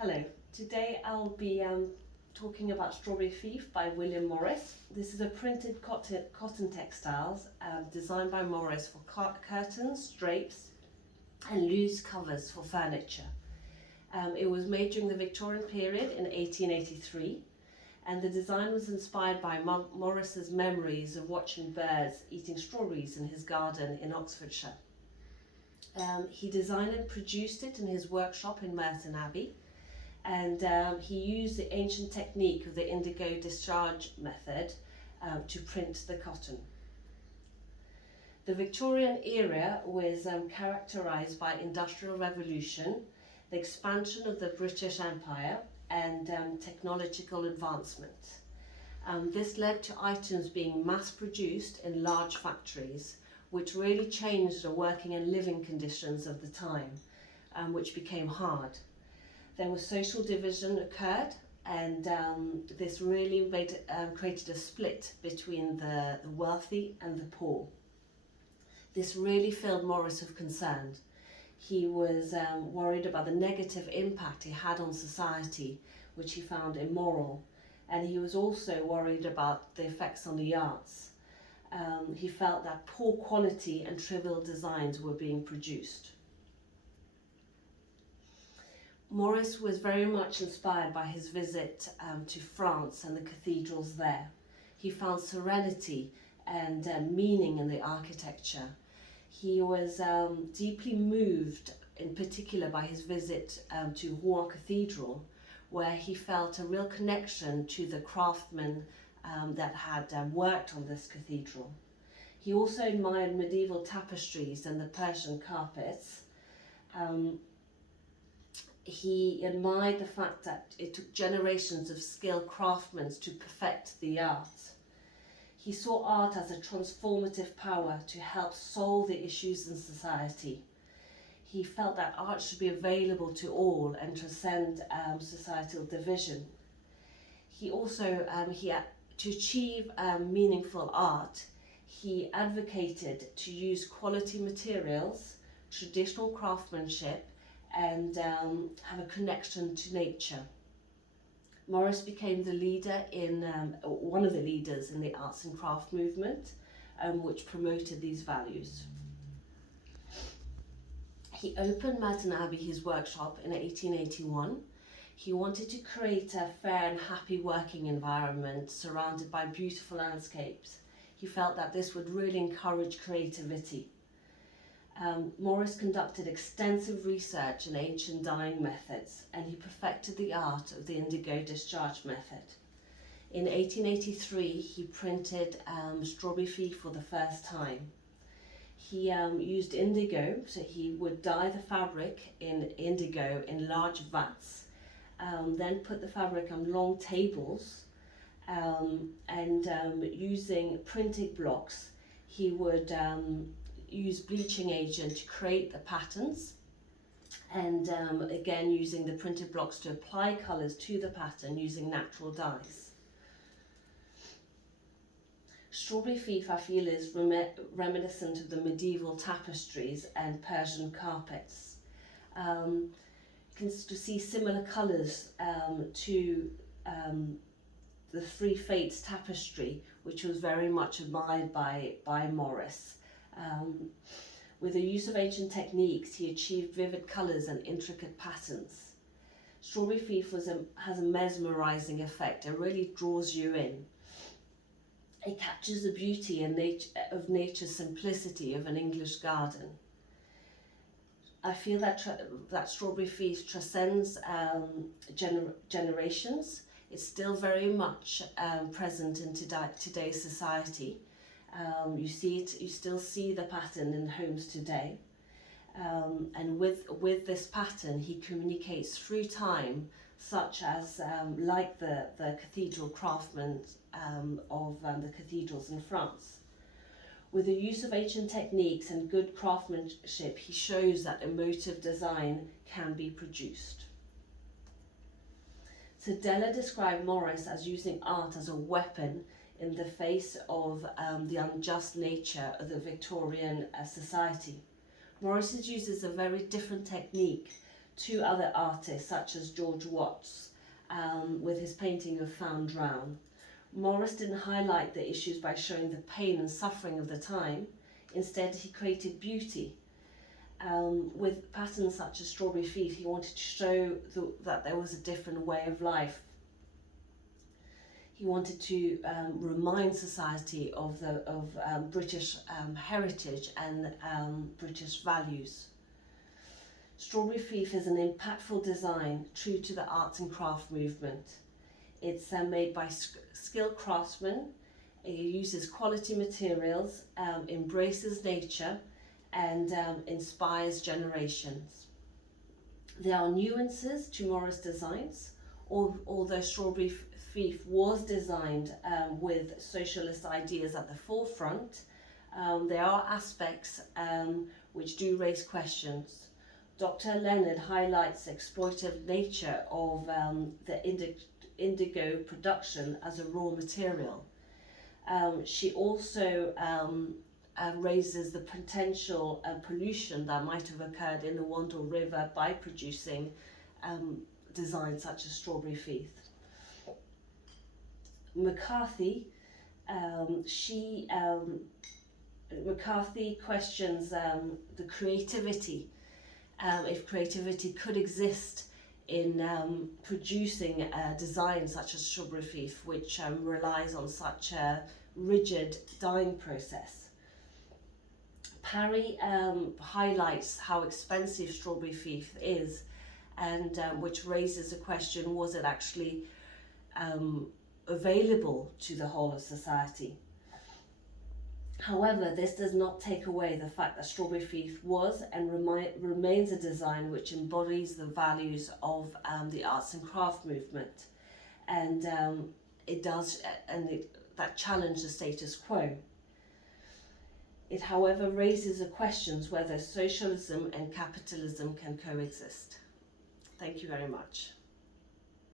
Hello, today I'll be talking about Strawberry Fief by William Morris. This is a printed cotton textiles designed by Morris for curtains, drapes and loose covers for furniture. It was made during the Victorian period in 1883, and the design was inspired by Morris's memories of watching birds eating strawberries in his garden in Oxfordshire. He designed and produced it in his workshop in Merton Abbey, and he used the ancient technique of the indigo discharge method to print the cotton. The Victorian era was characterised by industrial revolution, the expansion of the British Empire and technological advancement. This led to items being mass produced in large factories, which really changed the working and living conditions of the time, which became hard. There was social division occurred, and this really created a split between the wealthy and the poor. This really filled Morris with concern. He was worried about the negative impact it had on society, which he found immoral, and he was also worried about the effects on the arts. He felt that poor quality and trivial designs were being produced. Morris was very much inspired by his visit to France and the cathedrals there. He found serenity and meaning in the architecture. He was deeply moved, in particular, by his visit to Rouen Cathedral, where he felt a real connection to the craftsmen that had worked on this cathedral. He also admired medieval tapestries and the Persian carpets. He admired the fact that it took generations of skilled craftsmen to perfect the art. He saw art as a transformative power to help solve the issues in society. He felt that art should be available to all and transcend societal division. He also, to achieve meaningful art, he advocated to use quality materials, traditional craftsmanship, and have a connection to nature. Morris became the leader one of the leaders in the arts and craft movement, which promoted these values. He opened Merton Abbey, his workshop, in 1881. He wanted to create a fair and happy working environment surrounded by beautiful landscapes. He felt that this would really encourage creativity. Morris conducted extensive research in ancient dyeing methods, and he perfected the art of the indigo discharge method. In 1883, he printed Strawberry Fief for the first time. He used indigo, so he would dye the fabric in indigo in large vats, then put the fabric on long tables, and using printing blocks, he would use bleaching agent to create the patterns, and again using the printed blocks to apply colours to the pattern using natural dyes. Strawberry Fief, I feel, is reminiscent of the medieval tapestries and Persian carpets. You can see similar colours to the Three Fates tapestry, which was very much admired by Morris. With the use of ancient techniques, he achieved vivid colours and intricate patterns. Strawberry Fief has a mesmerising effect. It really draws you in. It captures the beauty and of nature's simplicity of an English garden. I feel that Strawberry Fief transcends generations. It's still very much present in today's society. You still see the pattern in homes today. And with this pattern, he communicates through time, such as like the cathedral craftsmen of the cathedrals in France. With the use of ancient techniques and good craftsmanship, he shows that emotive design can be produced. Sedela described Morris as using art as a weapon in the face of the unjust nature of the Victorian society. Morris uses a very different technique two other artists such as George Watts with his painting of Found Drown. Morris didn't highlight the issues by showing the pain and suffering of the time. Instead, he created beauty. With patterns such as Strawberry Fief, he wanted to show that there was a different way of life. He wanted to remind society of British heritage and British values. Strawberry Fief is an impactful design true to the arts and craft movement. It's made by skilled craftsmen. It uses quality materials, embraces nature, and inspires generations. There are nuances to Morris designs, although Strawberry Fief was designed with socialist ideas at the forefront. There are aspects which do raise questions. Dr. Leonard highlights the exploitative nature of the indigo production as a raw material. She also raises the potential pollution that might have occurred in the Wandle River by producing designs such as Strawberry Fief. McCarthy, McCarthy questions the creativity, if creativity could exist in producing designs such as Strawberry Fief, which relies on such a rigid dyeing process. Parry highlights how expensive Strawberry Fief is, and which raises the question, was it actually available to the whole of society? However, this does not take away the fact that Strawberry Fief was and remains a design which embodies the values of the arts and craft movement, and that challenge the status quo. It, however, raises the questions whether socialism and capitalism can coexist. Thank you very much.